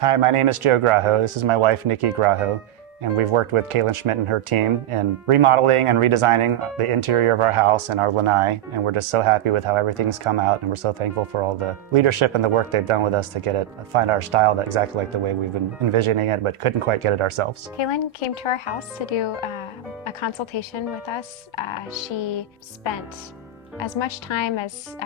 Hi, my name is Joe Grajo. This is my wife, Nikki Grajo, and we've worked with Kaelyn Schmidt and her team in remodeling and redesigning the interior of our house and our lanai, and we're just so happy with how everything's come out, and we're so thankful for all the leadership and the work they've done with us to get it, find our style that's exactly like the way we've been envisioning it, but couldn't quite get it ourselves. Kaelyn came to our house to do a consultation with us. She spent as much time as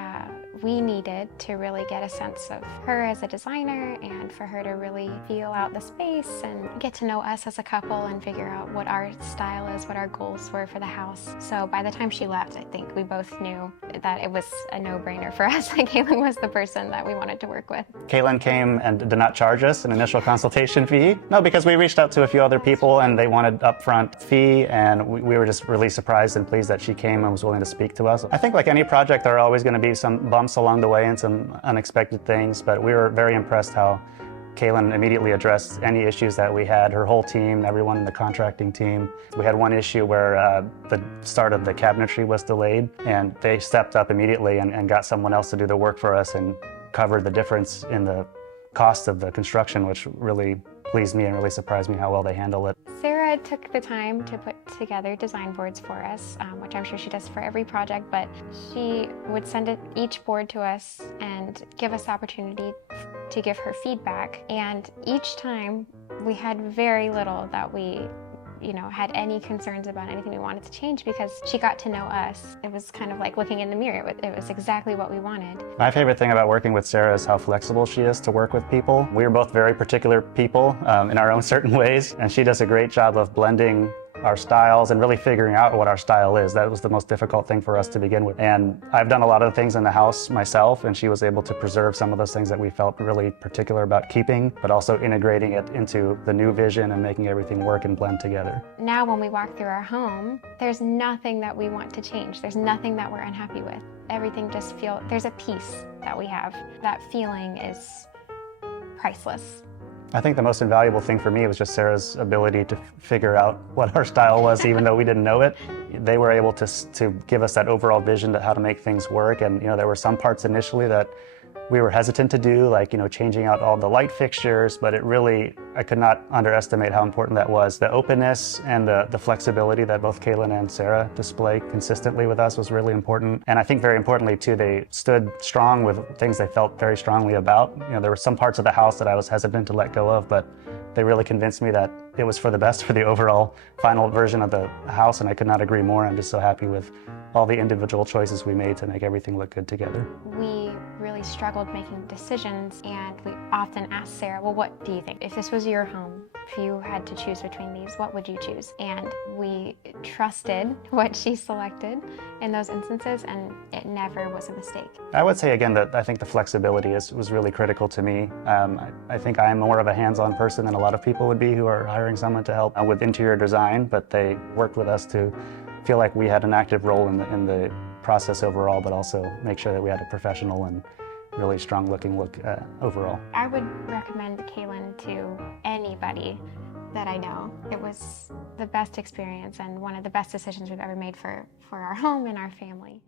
we needed to really get a sense of her as a designer and for her to really feel out the space and get to know us as a couple and figure out what our style is, what our goals were for the house. So by the time she left, I think we both knew that it was a no-brainer for us. That Kaelyn was the person that we wanted to work with. Kaelyn came and did not charge us an initial consultation fee. No, because we reached out to a few other people and they wanted upfront fee, and we were just really surprised and pleased that she came and was willing to speak to us. I think like any project, there are always going to be some bumps along the way and some unexpected things, but we were very impressed how Kaelyn immediately addressed any issues that we had. Her whole team, everyone in the contracting team. We had one issue where the start of the cabinetry was delayed, and they stepped up immediately and got someone else to do the work for us and covered the difference in the cost of the construction, which really pleased me and really surprised me how well they handle it. Sarah took the time to put together design boards for us, which I'm sure she does for every project, but she would send each board to us and give us the opportunity to give her feedback. And each time we had very little that we had any concerns about anything we wanted to change, because she got to know us. It was kind of like looking in the mirror. It was exactly what we wanted. My favorite thing about working with Sarah is how flexible she is to work with people. We are both very particular people in our own certain ways, and she does a great job of blending our styles and really figuring out what our style is. That was the most difficult thing for us to begin with. And I've done a lot of things in the house myself, and she was able to preserve some of those things that we felt really particular about keeping, but also integrating it into the new vision and making everything work and blend together. Now when we walk through our home, there's nothing that we want to change. There's nothing that we're unhappy with. Everything just there's a peace that we have. That feeling is priceless. I think the most invaluable thing for me was just Sarah's ability to figure out what our style was, even though we didn't know it. They were able to give us that overall vision to how to make things work. And there were some parts initially that we were hesitant to do, like changing out all the light fixtures, but I could not underestimate how important that was. The openness and the flexibility that both Kaelyn and Sarah display consistently with us was really important. And I think very importantly too, they stood strong with things they felt very strongly about. There were some parts of the house that I was hesitant to let go of, but they really convinced me that it was for the best for the overall final version of the house, and I could not agree more. I'm just so happy with all the individual choices we made to make everything look good together. We really struggled making decisions, and we often asked Sarah, well, what do you think? If this was your home, if you had to choose between these, what would you choose? And we trusted what she selected in those instances, and it never was a mistake. I would say again that I think the flexibility was really critical to me. I think I'm more of a hands-on person than a lot of people would be who are hiring someone to help with interior design, but they worked with us to feel like we had an active role in the process overall, but also make sure that we had a professional and really strong looking look overall. I would recommend Kaelyn to anybody that I know. It was the best experience and one of the best decisions we've ever made for our home and our family.